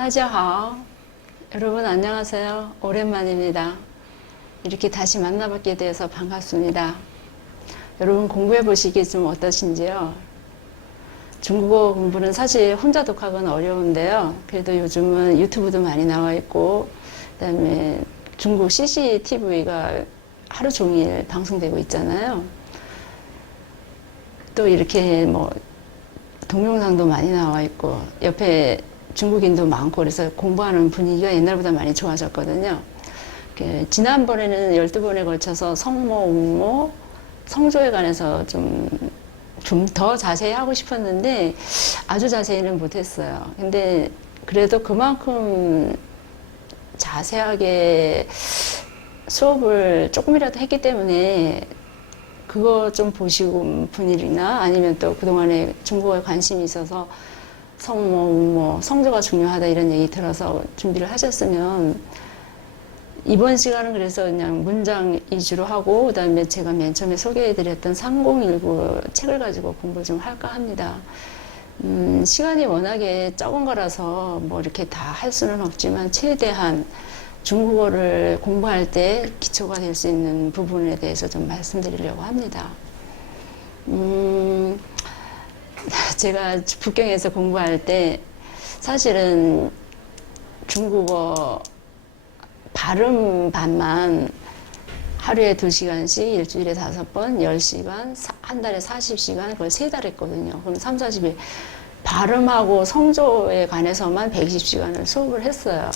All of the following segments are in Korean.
大家好. 여러분 안녕하세요. 오랜만입니다. 이렇게 다시 만나뵙게 되어서 반갑습니다. 여러분 공부해 보시기 좀 어떠신지요? 중국어 공부는 사실 혼자 독학은 어려운데요. 그래도 요즘은 유튜브도 많이 나와 있고, 그 다음에 중국 CCTV가 하루 종일 방송되고 있잖아요. 또 이렇게 뭐 동영상도 많이 나와 있고, 옆에 중국인도 많고, 그래서 공부하는 분위기가 옛날보다 많이 좋아졌거든요. 지난번에는 12번에 걸쳐서 성모, 웅모, 성조에 관해서 좀 더 자세히 하고 싶었는데 아주 자세히는 못했어요. 근데 그래도 그만큼 자세하게 수업을 조금이라도 했기 때문에 그거 좀 보시고 분이나 아니면 또 그동안에 중국어에 관심이 있어서 성모, 웅모, 성조가 중요하다 이런 얘기 들어서 준비를 하셨으면, 이번 시간은 그래서 그냥 문장 위주로 하고, 그 다음에 제가 맨 처음에 소개해드렸던 3019 책을 가지고 공부 좀 할까 합니다. 시간이 워낙에 적은 거라서 뭐 이렇게 다 할 수는 없지만, 최대한 중국어를 공부할 때 기초가 될 수 있는 부분에 대해서 좀 말씀드리려고 합니다. 제가 북경에서 공부할 때 사실은 중국어 발음반만 하루에 2시간씩 일주일에 5번 10시간 한 달에 40시간 그걸 3달 했거든요. 그럼 3, 40일 발음하고 성조에 관해서만 120시간을 수업을 했어요.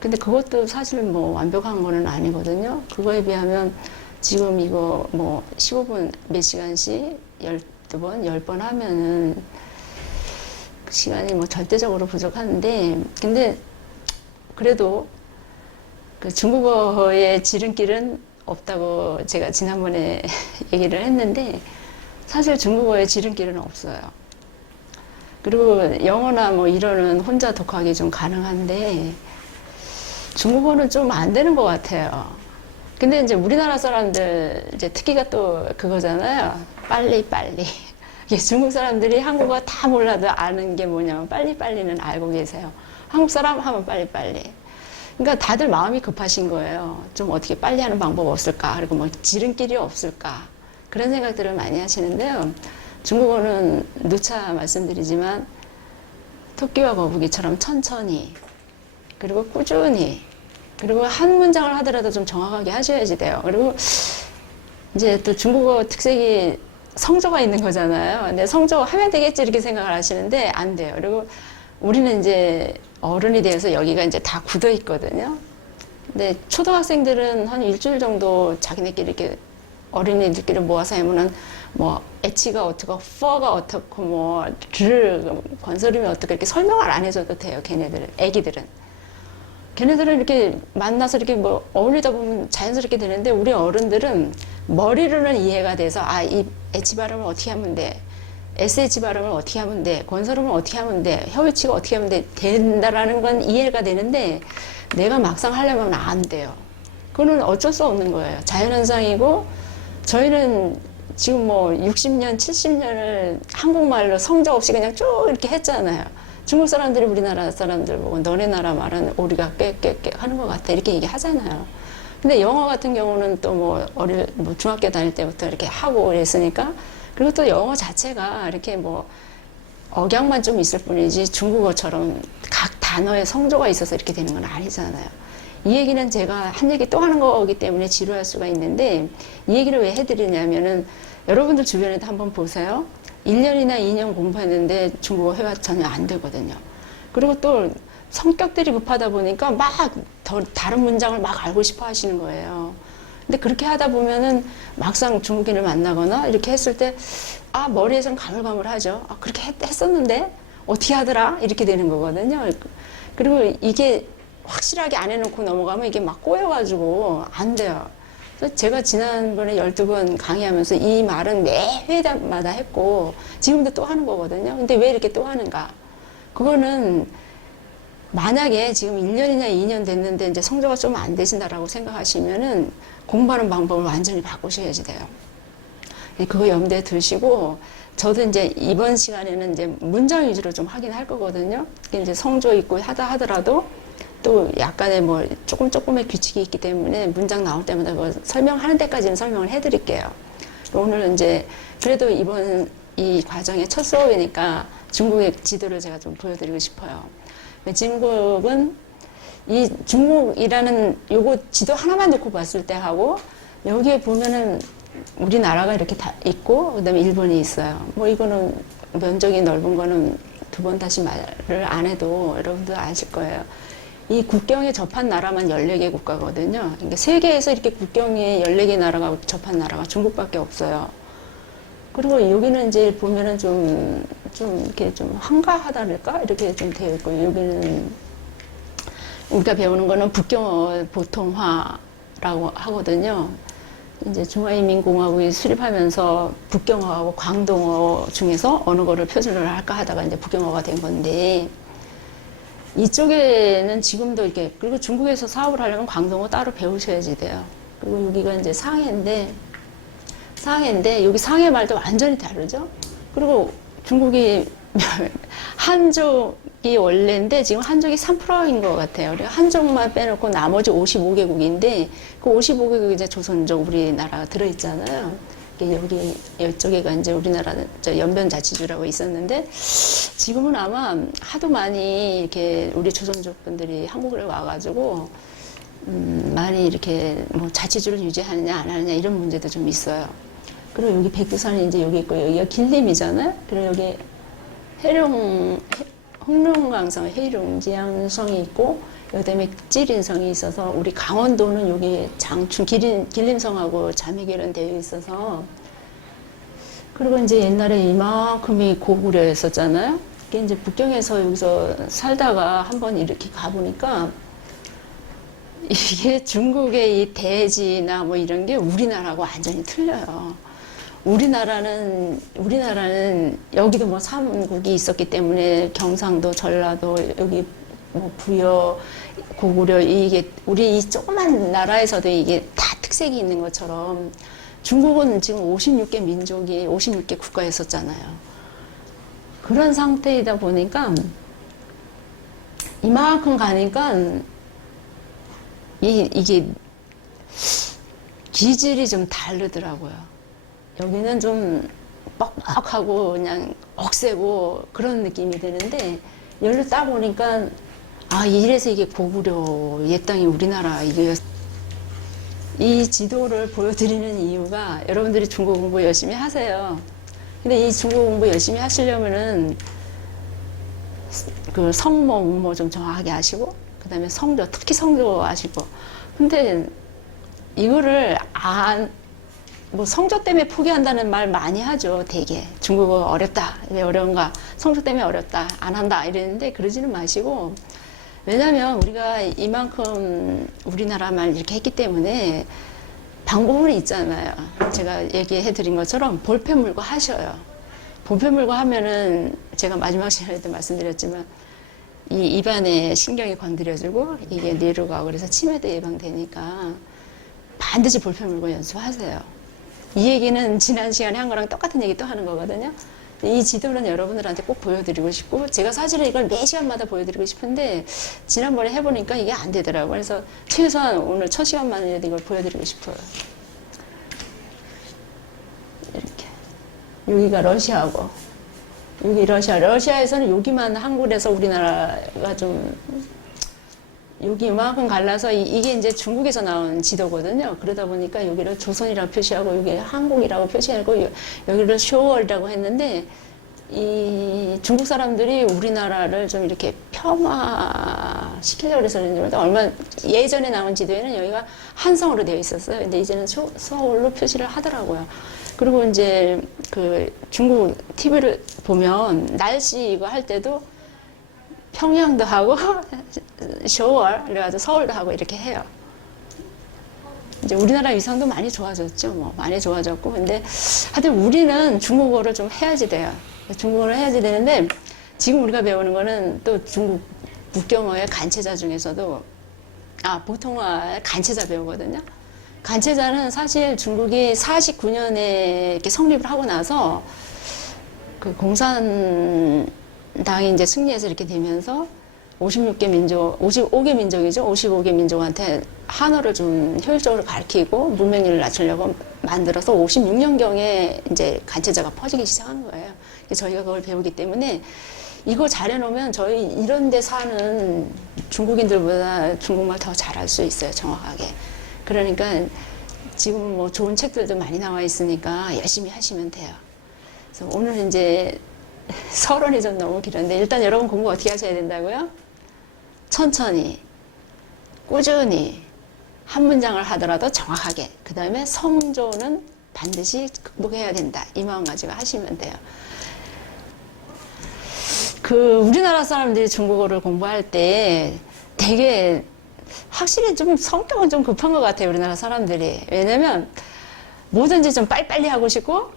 근데 그것도 사실 뭐 완벽한 거는 아니거든요. 그거에 비하면 지금 이거 뭐 15분 몇 시간씩 12번, 10번 하면은 시간이 뭐 절대적으로 부족한데, 근데 그래도 그 중국어의 지름길은 없다고 제가 지난번에 얘기를 했는데, 사실 중국어의 지름길은 없어요. 그리고 영어나 뭐 이런은 혼자 독학이 좀 가능한데 중국어는 좀 안 되는 것 같아요. 근데 이제 우리나라 사람들 이제 특기가 또 그거잖아요. 빨리빨리. 중국 사람들이 한국어 다 몰라도 아는 게 뭐냐면 빨리빨리는 알고 계세요. 한국 사람 하면 빨리빨리. 그러니까 다들 마음이 급하신 거예요. 좀 어떻게 빨리 하는 방법 없을까? 그리고 뭐 지름길이 없을까? 그런 생각들을 많이 하시는데요. 중국어는 누차 말씀드리지만 토끼와 거북이처럼 천천히, 그리고 꾸준히, 그리고 한 문장을 하더라도 좀 정확하게 하셔야지 돼요. 그리고 이제 또 중국어 특색이 성조가 있는 거잖아요. 근데 성조 하면 되겠지 이렇게 생각을 하시는데 안 돼요. 그리고 우리는 이제 어른이 돼서 여기가 이제 다 굳어 있거든요. 근데 초등학생들은 한 일주일 정도 자기네끼리 이렇게 어린이들끼리 모아서 하면은 뭐 H가 어떻고, F가 어떻고, 뭐 르, 건설음이 어떻고 이렇게 설명을 안 해줘도 돼요. 애기들은. 걔네들은 이렇게 만나서 이렇게 뭐 어울리다 보면 자연스럽게 되는데, 우리 어른들은 머리로는 이해가 돼서 이 H 발음을 어떻게 하면 돼, SH 발음을 어떻게 하면 돼, 건설음을 어떻게 하면 돼, 혀위치가 어떻게 하면 돼, 된다라는 건 이해가 되는데 내가 막상 하려면 안 돼요. 그거는 어쩔 수 없는 거예요. 자연현상이고, 저희는 지금 뭐 60년, 70년을 한국말로 성조 없이 그냥 쭉 이렇게 했잖아요. 중국 사람들이 우리나라 사람들 보고 너네 나라 말은 우리가 꽤 하는 것 같아 이렇게 얘기하잖아요. 근데 영어 같은 경우는 또 뭐 중학교 다닐 때부터 이렇게 하고 그랬으니까, 그리고 또 영어 자체가 이렇게 뭐 억양만 좀 있을 뿐이지 중국어처럼 각 단어에 성조가 있어서 이렇게 되는 건 아니잖아요. 이 얘기는 제가 한 얘기 또 하는 거기 때문에 지루할 수가 있는데, 이 얘기를 왜 해드리냐면은 여러분들 주변에도 한번 보세요. 1년이나 2년 공부했는데 중국어 회화 전혀 안 되거든요. 그리고 또 성격들이 급하다 보니까 막 다른 문장을 막 알고 싶어 하시는 거예요. 근데 그렇게 하다 보면은 막상 중국인을 만나거나 이렇게 했을 때 머리에선 가물가물하죠. 그렇게 했었는데 어떻게 하더라? 이렇게 되는 거거든요. 그리고 이게 확실하게 안 해놓고 넘어가면 이게 막 꼬여가지고 안 돼요. 그래서 제가 지난번에 12번 강의하면서 이 말은 매 회마다 했고 지금도 또 하는 거거든요. 근데 왜 이렇게 또 하는가? 그거는 만약에 지금 1년이나 2년 됐는데 이제 성조가 좀 안 되신다라고 생각하시면은 공부하는 방법을 완전히 바꾸셔야지 돼요. 그거 염두에 두시고 저도 이제 이번 시간에는 이제 문장 위주로 좀 하긴 할 거거든요. 이제 성조 있고 하다 하더라도 또 약간의 뭐 조금의 규칙이 있기 때문에 문장 나올 때마다 뭐 설명하는 데까지는 설명을 해드릴게요. 오늘은 이제 그래도 이번 이 과정의 첫 수업이니까 중국의 지도를 제가 좀 보여드리고 싶어요. 중국은 이 중국이라는 요거 지도 하나만 놓고 봤을 때 하고 여기에 보면은 우리나라가 이렇게 다 있고 그다음에 일본이 있어요. 뭐 이거는 면적이 넓은 거는 두 번 다시 말을 안 해도 여러분들 아실 거예요. 이 국경에 접한 나라만 14개 국가거든요. 그러니까 세계에서 이렇게 국경에 14개 나라가 접한 나라가 중국밖에 없어요. 그리고 여기는 이제 보면은 좀 이렇게 좀 한가하다랄까? 이렇게 좀 되어 있고, 여기는 우리가 배우는 거는 북경어 보통화라고 하거든요. 이제 중화인민공화국이 수립하면서 북경어하고 광동어 중에서 어느 거를 표준어를 할까 하다가 이제 북경어가 된 건데, 이쪽에는 지금도 이렇게, 그리고 중국에서 사업을 하려면 광동어 따로 배우셔야지 돼요. 그리고 여기가 이제 상해인데 여기 상해 말도 완전히 다르죠. 그리고 중국이 한족이 원래인데 지금 한족이 3%인 것 같아요. 그러니까 한족만 빼놓고 나머지 55개국인데 그 55개국 이제 조선족 우리나라가 들어있잖아요. 여기 이쪽에가 이제 우리나라 연변자치주라고 있었는데 지금은 아마 하도 많이 이렇게 우리 조선족 분들이 한국에 와가지고 많이 이렇게 뭐 자치주를 유지하느냐 안 하느냐 이런 문제도 좀 있어요. 그리고 여기 백두산이 이제 여기 있고 여기가 길림이잖아요. 그리고 여기 홍룡강성, 해룡지양성이 있고 그다음에 찌린성이 있어서 우리 강원도는 여기 장춘 길림성하고 자매결연 되어 있어서 그리고 이제 옛날에 이만큼이 고구려였었잖아요. 그게 이제 북경에서 여기서 살다가 한번 이렇게 가보니까 이게 중국의 이 대지나 뭐 이런 게 우리나라하고 완전히 틀려요. 우리나라는 여기도 뭐 삼국이 있었기 때문에 경상도, 전라도, 여기 뭐 부여, 고구려 이게 우리 이 조그만 나라에서도 이게 다 특색이 있는 것처럼 중국은 지금 56개 민족이 56개 국가였었잖아요. 그런 상태이다 보니까 이만큼 가니까 이게 기질이 좀 다르더라고요. 여기는 좀 뻑뻑하고 그냥 억세고 그런 느낌이 드는데 여기를 따보니까 아 이래서 이게 고구려 옛 땅이 우리나라 이게 이 지도를 보여드리는 이유가 여러분들이 중국 공부 열심히 하세요. 근데 이 중국 공부 열심히 하시려면은 그 성모, 운모 좀 정확하게 아시고 그 다음에 성조, 특히 성조 아시고 근데 이거를 뭐 성조 때문에 포기한다는 말 많이 하죠. 되게 중국어 어렵다. 왜 어려운가? 성조 때문에 어렵다. 안 한다. 이랬는데 그러지는 마시고 왜냐면 우리가 이만큼 우리나라 말 이렇게 했기 때문에 방법은 있잖아요. 제가 얘기해 드린 것처럼 볼펜 물고 하셔요. 볼펜 물고 하면은 제가 마지막 시간에도 말씀드렸지만 이 입안에 신경이 건드려지고 이게 뇌로 가고 그래서 치매도 예방되니까 반드시 볼펜 물고 연습하세요. 이 얘기는 지난 시간에 한 거랑 똑같은 얘기 또 하는 거거든요. 이 지도는 여러분들한테 꼭 보여드리고 싶고 제가 사실은 이걸 매 시간마다 보여드리고 싶은데 지난번에 해보니까 이게 안 되더라고요. 그래서 최소한 오늘 첫 시간만이라도 이걸 보여드리고 싶어요. 이렇게 여기가 러시아고 여기 러시아에서는 여기만 한국에서 우리나라가 좀 여기 이만큼 갈라서 이게 이제 중국에서 나온 지도거든요. 그러다 보니까 여기를 조선이라고 표시하고 여기 한국이라고 표시하고 여기를 쇼월이라고 했는데 이 중국 사람들이 우리나라를 좀 이렇게 폄하시키려고 해서 그런지 얼마 예전에 나온 지도에는 여기가 한성으로 되어 있었어요. 근데 이제는 서울로 표시를 하더라고요. 그리고 이제 그 중국 TV를 보면 날씨 이거 할 때도 평양도 하고 쇼월 그래가지고 서울도 하고 이렇게 해요. 이제 우리나라 위상도 많이 좋아졌죠. 뭐 많이 좋아졌고 근데 하여튼 우리는 중국어를 좀 해야지 돼요. 중국어를 해야지 되는데 지금 우리가 배우는 거는 또 중국 북경어의 간체자 중에서도 보통화의 간체자 배우거든요. 간체자는 사실 중국이 49년에 이렇게 성립을 하고 나서 그 공산당이 이제 승리해서 이렇게 되면서 56개 민족, 55개 민족이죠. 55개 민족한테 한어를 좀 효율적으로 가르치고 문맹률을 낮추려고 만들어서 56년경에 이제 간체자가 퍼지기 시작한 거예요. 저희가 그걸 배우기 때문에 이거 잘해놓으면 저희 이런 데 사는 중국인들보다 중국말 더 잘할 수 있어요. 정확하게. 그러니까 지금 뭐 좋은 책들도 많이 나와 있으니까 열심히 하시면 돼요. 그래서 오늘 이제 서론이 좀 너무 길었는데 일단 여러분 공부 어떻게 하셔야 된다고요? 천천히, 꾸준히 한 문장을 하더라도 정확하게, 그 다음에 성조는 반드시 극복해야 된다. 이 마음 가지고 하시면 돼요. 우리나라 사람들이 중국어를 공부할 때 되게 확실히 좀 성격은 좀 급한 것 같아요. 우리나라 사람들이. 왜냐면 뭐든지 좀 빨리빨리 하고 싶고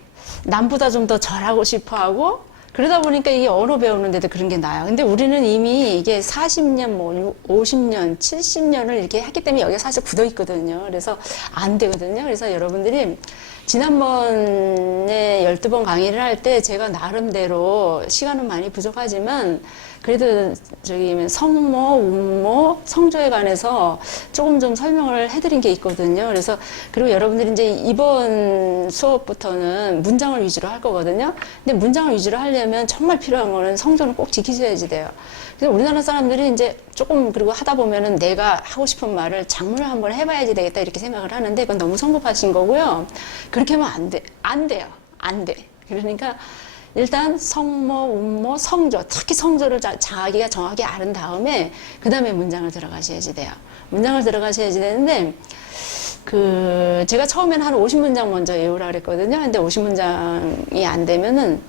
남보다 좀 더 잘하고 싶어 하고 그러다 보니까 이게 언어 배우는데도 그런 게 나아요. 근데 우리는 이미 이게 40년, 뭐 50년, 70년을 이렇게 했기 때문에 여기가 사실 굳어 있거든요. 그래서 안 되거든요. 그래서 여러분들이 지난번에 12번 강의를 할 때 제가 나름대로 시간은 많이 부족하지만 그래도 성모, 운모, 성조에 관해서 조금 좀 설명을 해드린 게 있거든요. 그래서 그리고 여러분들이 이제 이번 수업부터는 문장을 위주로 할 거거든요. 근데 문장을 위주로 하려면 정말 필요한 거는 성조는 꼭 지키셔야지 돼요. 그래서 우리나라 사람들이 이제 조금 그리고 하다 보면은 내가 하고 싶은 말을 작문을 한번 해봐야지 되겠다 이렇게 생각을 하는데 그건 너무 성급하신 거고요. 그렇게 하면 안 돼. 안 돼요. 안 돼. 그러니까 일단 성모, 운모, 성조, 특히 성조를 자기가 정확히 아는 다음에 그 다음에 문장을 들어가셔야지 돼요. 문장을 들어가셔야지 되는데 제가 처음에는 한 50문장 먼저 외우라 그랬거든요. 근데 50문장이 안 되면은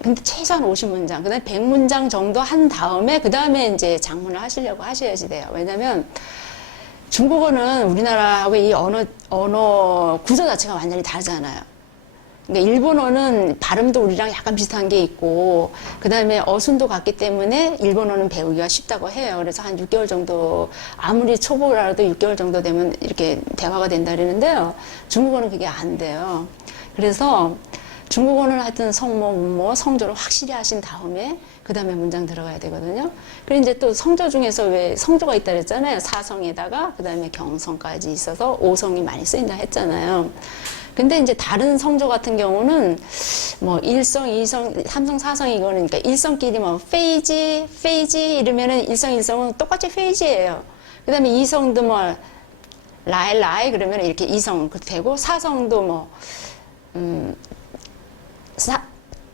근데 최소한 50문장, 그 다음에 100문장 정도 한 다음에 그 다음에 이제 작문을 하시려고 하셔야지 돼요. 왜냐면 중국어는 우리나라하고 이 언어 구조 자체가 완전히 다르잖아요. 그러니까 일본어는 발음도 우리랑 약간 비슷한 게 있고 그 다음에 어순도 같기 때문에 일본어는 배우기가 쉽다고 해요. 그래서 한 6개월 정도 아무리 초보라도 6개월 정도 되면 이렇게 대화가 된다 그러는데요. 중국어는 그게 안 돼요. 그래서 중국어는 하여튼 성모, 운모, 성조를 확실히 하신 다음에 그 다음에 문장 들어가야 되거든요. 그리고 이제 또 성조 중에서 왜 성조가 있다 그랬잖아요. 사성에다가 그 다음에 경성까지 있어서 오성이 많이 쓰인다 했잖아요. 근데 이제 다른 성조 같은 경우는 뭐 1성, 2성, 3성, 4성 이거는 그러니까 1성끼리 뭐 페이지 이러면은 1성, 1성은 똑같이 페이지예요. 그 다음에 2성도 뭐 라이 그러면 이렇게 2성 되고 4성도 뭐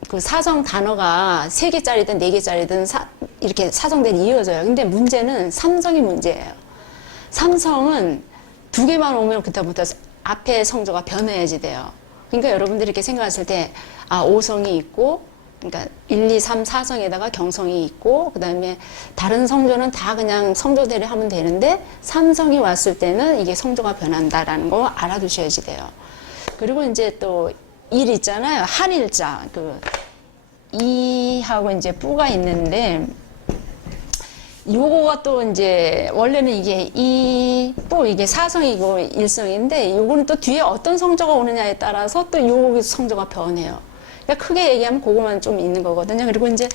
그 사성 단어가 3개짜리든 4개짜리든 이렇게 사성들이 이어져요. 근데 문제는 삼성이 문제예요. 삼성은 2개만 오면 그때부터 앞에 성조가 변해야지 돼요. 그러니까 여러분들이 이렇게 생각하실 때, 오성이 있고, 그러니까 1, 2, 3, 4성에다가 경성이 있고, 그 다음에 다른 성조는 다 그냥 성조대로 하면 되는데, 삼성이 왔을 때는 이게 성조가 변한다라는 거 알아두셔야지 돼요. 그리고 이제 또, 일 있잖아요. 한일자. 이하고 이제 뿌가 있는데, 요거가 또 이제, 원래는 이게 뿌, 이게 사성이고 일성인데, 요거는 또 뒤에 어떤 성조가 오느냐에 따라서 또 요 성조가 변해요. 그러니까 크게 얘기하면 그거만 좀 있는 거거든요. 그리고 이제,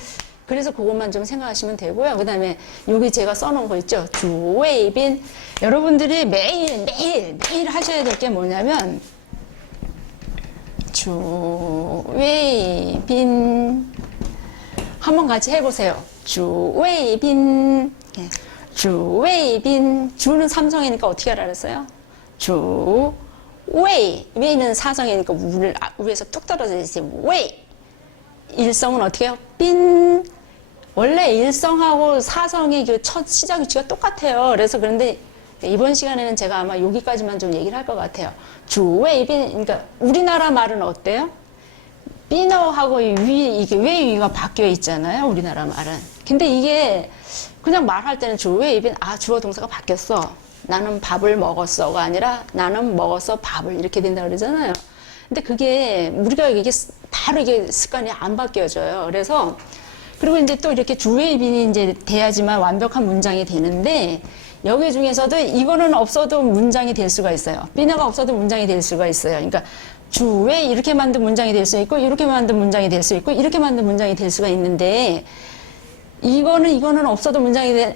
그래서 그것만 좀 생각하시면 되고요. 그 다음에 여기 제가 써놓은 거 있죠. 주웨이빈. 여러분들이 매일 하셔야 될 게 뭐냐면, 주웨이빈 한번 같이 해보세요. 주웨이빈 주웨이빈 주는 삼성이니까 어떻게 하라 그랬어요? 웨이는 사성이니까 위에서 뚝 떨어져 있어요. 웨이 일성은 어떻게 해요? 빈 원래 일성하고 사성의 그 첫 시작 위치가 똑같아요. 그래서 그런데 이번 시간에는 제가 아마 여기까지만 좀 얘기를 할 것 같아요. 주웨이빈, 그러니까 우리나라 말은 어때요? 빈어하고 이게 웨이가 바뀌어 있잖아요. 우리나라 말은. 근데 이게 그냥 말할 때는 주웨이빈, 주어 동사가 바뀌었어. 나는 밥을 먹었어가 아니라 나는 먹었어 밥을 이렇게 된다 그러잖아요. 근데 그게 우리가 이게 바로 이게 습관이 안 바뀌어져요. 그래서 그리고 이제 또 이렇게 주웨이빈이 이제 돼야지만 완벽한 문장이 되는데 여기 중에서도 이거는 없어도 문장이 될 수가 있어요. 빈어가 없어도 문장이 될 수가 있어요. 그러니까 주에 이렇게 만든 문장이 될 수 있고, 이렇게 만든 문장이 될 수 있고, 이렇게 만든 문장이 될 수가 있는데, 이거는 없어도 문장이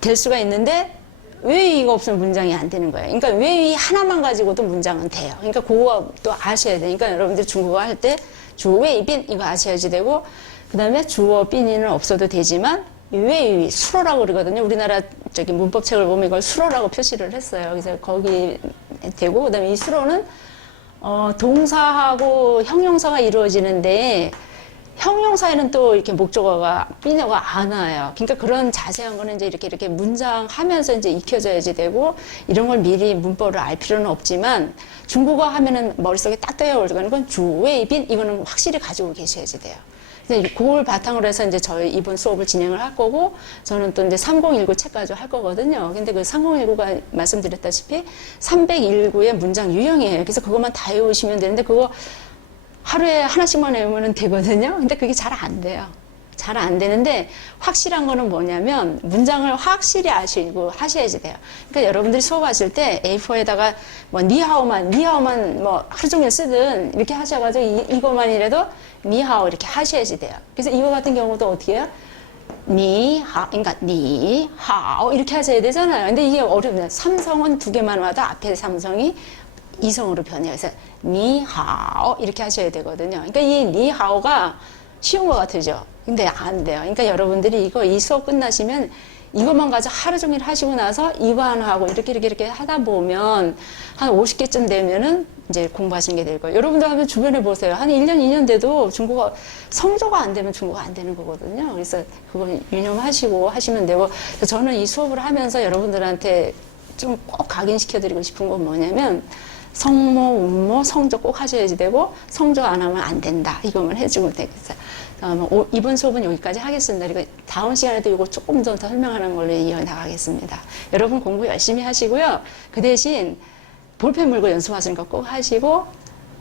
될 수가 있는데, 왜 이거 없으면 문장이 안 되는 거예요. 그러니까 왜 이 하나만 가지고도 문장은 돼요. 그러니까 그거 또 아셔야 돼요. 그러니까 여러분들 중국어 할 때 주어의 빈 이거 아셔야지 되고, 그 다음에 주어 빈이는 없어도 되지만 왜 수로라고 그러거든요. 우리나라 저기 문법책을 보면 이걸 수로라고 표시를 했어요. 그래서 거기 되고, 그 다음에 이 수로는 동사하고 형용사가 이루어지는데, 형용사에는 또 이렇게 목적어가 삐어가 안 와요. 그러니까 그런 자세한 거는 이제 이렇게 문장 하면서 이제 익혀져야지 되고, 이런 걸 미리 문법을 알 필요는 없지만, 중국어 하면은 머릿속에 딱 떠오르는 건 주의 빈 이거는 확실히 가지고 계셔야지 돼요. 근데 그걸 바탕으로 해서 이제 저희 이번 수업을 진행을 할 거고, 저는 또 이제 3019 책 가지고 할 거거든요. 근데 그 3019가 말씀드렸다시피 319의 문장 유형이에요. 그래서 그것만 다 외우시면 되는데, 그거 하루에 하나씩만 외우면 되거든요. 근데 그게 잘 안 돼요. 잘 안 되는데, 확실한 거는 뭐냐면 문장을 확실히 아시고 하셔야지 돼요. 그러니까 여러분들이 수업하실 때 A4에다가 뭐 니하오만 뭐 하루 종일 쓰든 이렇게 하셔가지고 이것만이라도 니하오 이렇게 하셔야지 돼요. 그래서 이거 같은 경우도 어떻게 해요? 니하오, 그러니까 니하오 이렇게 하셔야 되잖아요. 근데 이게 어렵네요. 삼성은 두 개만 와도 앞에 삼성이 이성으로 변해요. 그래서 니하오 이렇게 하셔야 되거든요. 그러니까 이 니하오가 쉬운 것 같으죠. 근데 안 돼요. 그러니까 여러분들이 이 수업 끝나시면 이것만 가지고 하루 종일 하시고 나서 이거 하나 하고 이렇게 하다 보면 한 50개쯤 되면은 이제 공부하시는 게 될 거예요. 여러분들 한번 주변에 보세요. 한 1년, 2년 돼도 중국어 성조가 안 되면 중국어 안 되는 거거든요. 그래서 그거 유념하시고 하시면 되고, 저는 이 수업을 하면서 여러분들한테 좀 꼭 각인시켜드리고 싶은 건 뭐냐면, 성모, 운모, 성조 꼭 하셔야지 되고, 성조 안 하면 안 된다. 이것만 해주면 되겠어요. 이번 수업은 여기까지 하겠습니다. 그리고 다음 시간에도 이거 조금 더 설명하는 걸로 이어나가겠습니다. 여러분 공부 열심히 하시고요. 그 대신 볼펜 물고 연습하시는 거 꼭 하시고,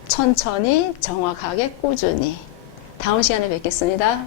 천천히, 정확하게, 꾸준히. 다음 시간에 뵙겠습니다.